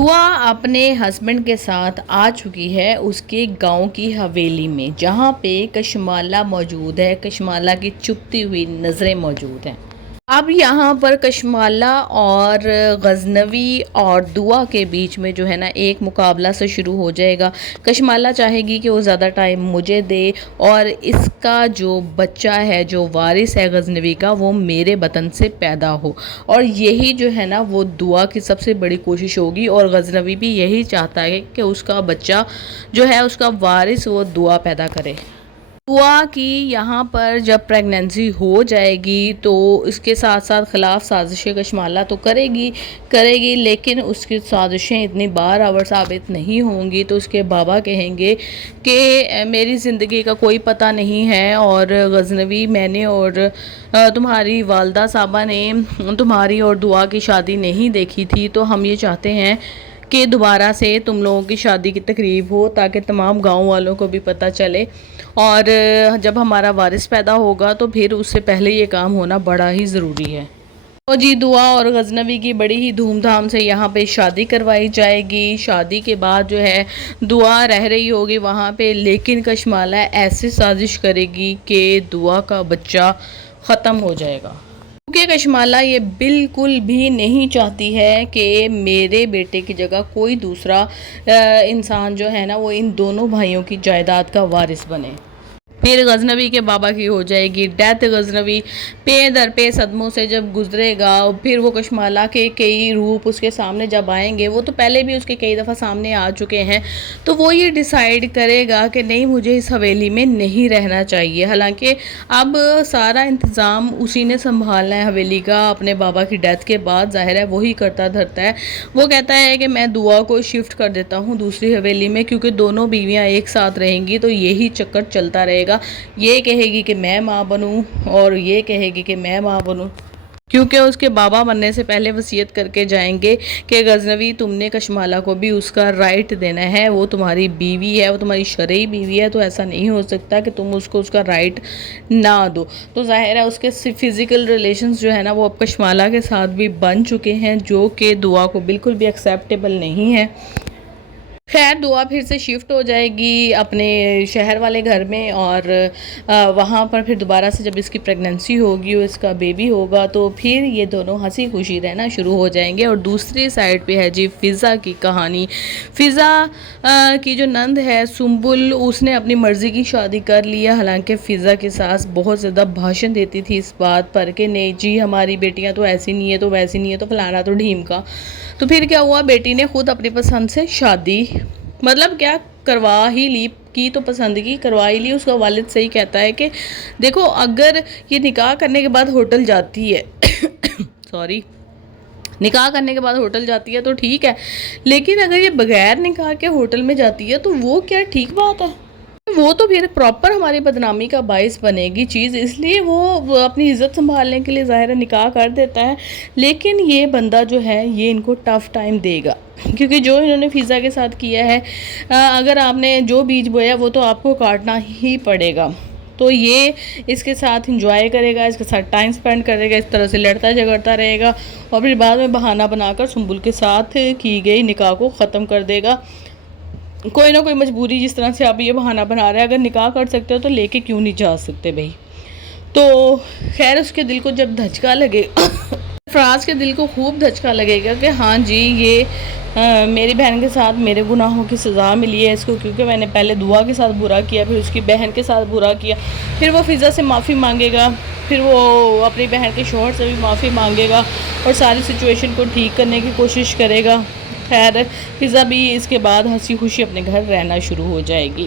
دعا اپنے ہسبینڈ کے ساتھ آ چکی ہے اس کے گاؤں کی حویلی میں، جہاں پہ کشمالہ موجود ہے، کشمالہ کی چپتی ہوئی نظریں موجود ہیں۔ اب یہاں پر کشمالہ اور غزنوی اور دعا کے بیچ میں جو ہے نا ایک مقابلہ سے شروع ہو جائے گا۔ کشمالہ چاہے گی کہ وہ زیادہ ٹائم مجھے دے اور اس کا جو بچہ ہے، جو وارث ہے غزنوی کا، وہ میرے بطن سے پیدا ہو، اور یہی جو ہے نا وہ دعا کی سب سے بڑی کوشش ہوگی، اور غزنوی بھی یہی چاہتا ہے کہ اس کا بچہ جو ہے، اس کا وارث، وہ دعا پیدا کرے۔ دعا کی یہاں پر جب پریگننسی ہو جائے گی تو اس کے ساتھ ساتھ خلاف سازشیں کشمالہ تو کرے گی، لیکن اس کی سازشیں اتنی بار آور ثابت نہیں ہوں گی، تو اس کے بابا کہیں گے کہ میری زندگی کا کوئی پتہ نہیں ہے، اور غزنوی، میں نے اور تمہاری والدہ صاحبہ نے تمہاری اور دعا کی شادی نہیں دیکھی تھی، تو ہم یہ چاہتے ہیں کہ دوبارہ سے تم لوگوں کی شادی کی تقریب ہو، تاکہ تمام گاؤں والوں کو بھی پتہ چلے، اور جب ہمارا وارث پیدا ہوگا تو پھر اس سے پہلے یہ کام ہونا بڑا ہی ضروری ہے۔ تو جی، دعا اور غزنوی کی بڑی ہی دھوم دھام سے یہاں پہ شادی کروائی جائے گی۔ شادی کے بعد جو ہے دعا رہ رہی ہوگی وہاں پہ، لیکن کشمالہ ایسی سازش کرے گی کہ دعا کا بچہ ختم ہو جائے گا، کیونکہ کشمالہ یہ بالکل بھی نہیں چاہتی ہے کہ میرے بیٹے کی جگہ کوئی دوسرا انسان جو ہے نا وہ ان دونوں بھائیوں کی جائیداد کا وارث بنے۔ پھر غزنوی کے بابا کی ہو جائے گی ڈیتھ۔ غزنوی پے در پے صدموں سے جب گزرے گا، پھر وہ کشمالہ کے کئی روپ اس کے سامنے جب آئیں گے، وہ تو پہلے بھی اس کے کئی دفعہ سامنے آ چکے ہیں، تو وہ یہ ڈیسائیڈ کرے گا کہ نہیں، مجھے اس حویلی میں نہیں رہنا چاہیے۔ حالانکہ اب سارا انتظام اسی نے سنبھالنا ہے حویلی کا، اپنے بابا کی ڈیتھ کے بعد، ظاہر ہے وہی کرتا دھرتا ہے۔ وہ کہتا ہے کہ میں دعا کو شفٹ کر دیتا ہوں دوسری حویلی میں، کیونکہ دونوں بیویاں ایک ساتھ رہیں گی تو یہی چکر چلتا رہے گا۔ یہ کہے گی کہ میں ماں بنوں، اور یہ کہے گی کہ میں ماں بنوں، کیونکہ اس کے بابا بننے سے پہلے وصیت کر کے جائیں گے کہ غزنوی، تم نے کشمالہ کو بھی اس کا رائٹ دینا ہے، وہ تمہاری بیوی ہے، وہ تمہاری شرعی بیوی ہے، تو ایسا نہیں ہو سکتا کہ تم اس کو اس کا رائٹ نہ دو۔ تو ظاہر ہے اس کے فزیکل ریلیشنز جو ہے نا وہ اب کشمالہ کے ساتھ بھی بن چکے ہیں، جو کہ دعا کو بالکل بھی ایکسیپٹیبل نہیں ہے۔ خیر، دعا پھر سے شفٹ ہو جائے گی اپنے شہر والے گھر میں، اور وہاں پر پھر دوبارہ سے جب اس کی پریگننسی ہوگی اور اس کا بیبی ہوگا، تو پھر یہ دونوں ہنسی خوشی رہنا شروع ہو جائیں گے۔ اور دوسری سائڈ پہ ہے جی فضا کی کہانی۔ فضا کی جو نند ہے سنبل، اس نے اپنی مرضی کی شادی کر لی ہے، حالانکہ فضا کی ساس بہت زیادہ بھاشن دیتی تھی اس بات پر کہ نہیں جی، ہماری بیٹیاں تو ایسی نہیں ہے، تو ویسی نہیں ہے، تو فلانا تو ڈھیم کا۔ تو پھر کیا ہوا، بیٹی نے خود اپنی پسند سے شادی، مطلب کیا، کروا ہی لی، کی تو پسند کی کروا ہی لی۔ اس کا والد صحیح کہتا ہے کہ دیکھو، اگر یہ نکاح کرنے کے بعد ہوٹل جاتی ہے نکاح کرنے کے بعد ہوٹل جاتی ہے تو ٹھیک ہے، لیکن اگر یہ بغیر نکاح کے ہوٹل میں جاتی ہے تو وہ کیا ٹھیک بات ہے؟ وہ تو پھر پراپر ہماری بدنامی کا باعث بنے گی چیز، اس لیے وہ اپنی عزت سنبھالنے کے لیے ظاہر نکاح کر دیتا ہے۔ لیکن یہ بندہ جو ہے یہ ان کو ٹف ٹائم دے گا، کیونکہ جو انہوں نے فضا کے ساتھ کیا ہے، اگر آپ نے جو بیج بویا وہ تو آپ کو کاٹنا ہی پڑے گا۔ تو یہ اس کے ساتھ انجوائے کرے گا، اس کے ساتھ ٹائم سپینڈ کرے گا، اس طرح سے لڑتا جھگڑتا رہے گا، اور پھر بعد میں بہانہ بنا کر سنبل کے ساتھ کی گئی نکاح کو ختم کر دے گا۔ کوئی نہ کوئی مجبوری، جس طرح سے آپ یہ بہانہ بنا رہے ہیں، اگر نکاح کر سکتے ہو تو لے کے کیوں نہیں جا سکتے بھائی؟ تو خیر، اس کے دل کو جب دھچکا لگے فراز کے دل کو خوب دھچکا لگے گا کہ ہاں جی، یہ میری بہن کے ساتھ میرے گناہوں کی سزا ملی ہے اس کو، کیونکہ میں نے پہلے دعا کے ساتھ برا کیا، پھر اس کی بہن کے ساتھ برا کیا، پھر وہ فضا سے معافی مانگے گا، پھر وہ اپنی بہن کے شوہر سے بھی معافی مانگے گا، اور ساری سچویشن کو ٹھیک کرنے کی کوشش کرے گا۔ خیر، فضا بھی اس کے بعد ہنسی خوشی اپنے گھر رہنا شروع ہو جائے گی۔